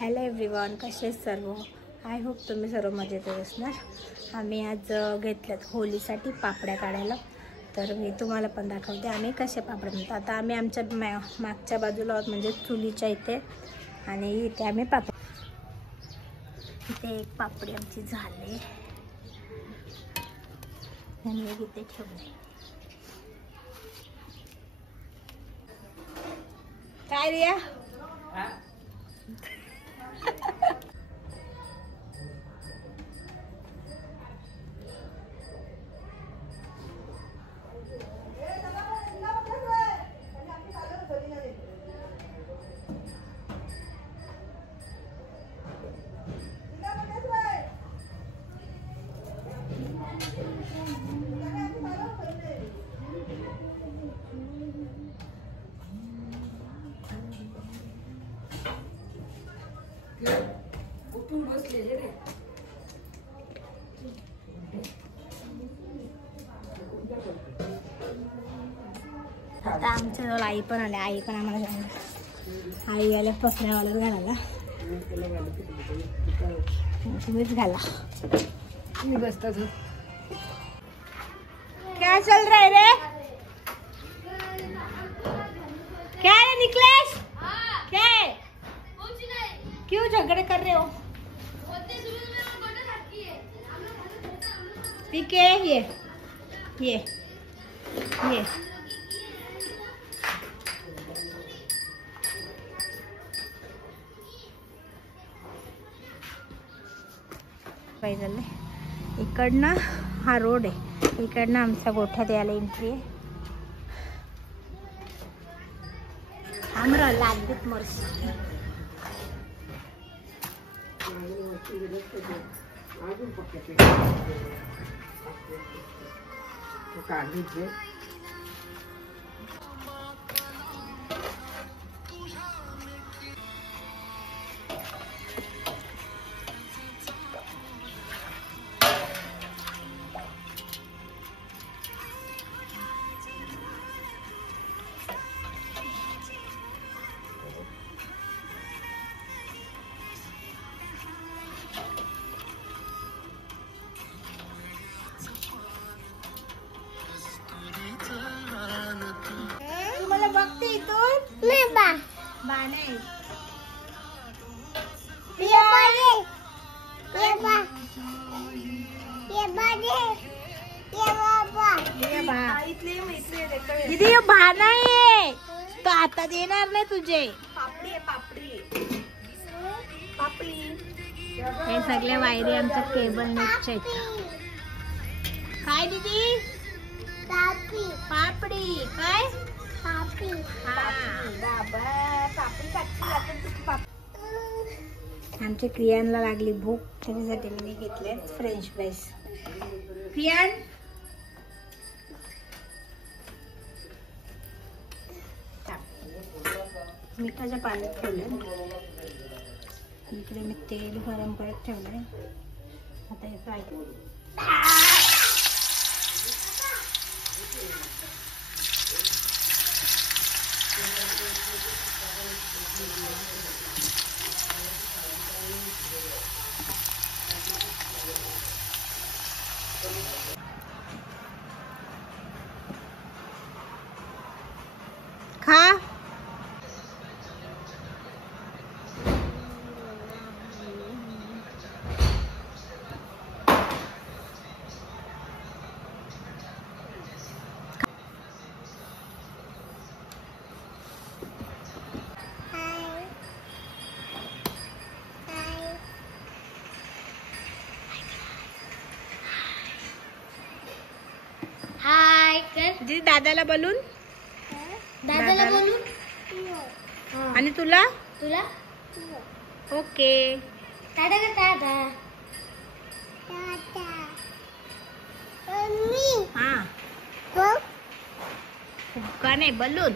Hello everyone, कसे सर्व? I hope तुम्ही सर्व मजेतच असणार। आम्ही आज घेतल्यात होलीसाठी पापड्या काढायला, तर मी तुम्हाला पण दाखवते आम्ही कसे पापड बनवतो। आता आम्ही आमच्या मागच्या बाजूला आहोत, म्हणजे चुलीच्या इथे, आणि इथे आम्ही पापड, इथे एक पापडी आमची झाली आणि एक इथे ठेवली। काय रिया? आता आमच्या जवळ आई पण आल्या, आई पण आम्हाला घालायला, आई आल्या पसऱ्यावालाच घालायला। तुम्हीच घाला, मी बसतो। क्या चल रहा है रे? क्या है निकलेश? क्या है? क्यों झगड़े कर रहे हो? ठीक है, ये काय झालं, इकडनं हा रोड आहे, इकडनं आमच्या गोठ्यात यायला एंट्री आहे। आमरा लागत मरसी बघते इथून नाही बा नाही दीदी, ये भा नाही, तो आता देणार नाही तुझे। पापडी आहे, पापडी हे सगळे वायरी आमच्या केबल नेटच्या आहेत। काय दीदी? पापडी काय? आमच्या क्रियांना लागली भूक, त्याच्यासाठी मी घेतले फ्रेंच फ्राईज। क्रियान, मिठाच्या पाण्यात ठेवलं, इकडे मी तेल गरम करत ठेवलंय। आता हे फ्राय खा। हाय कर दादाला बोलून, दादाला बोलून, आणि तुला ओके टाटा टाटा हा फुक्का नाही, बलून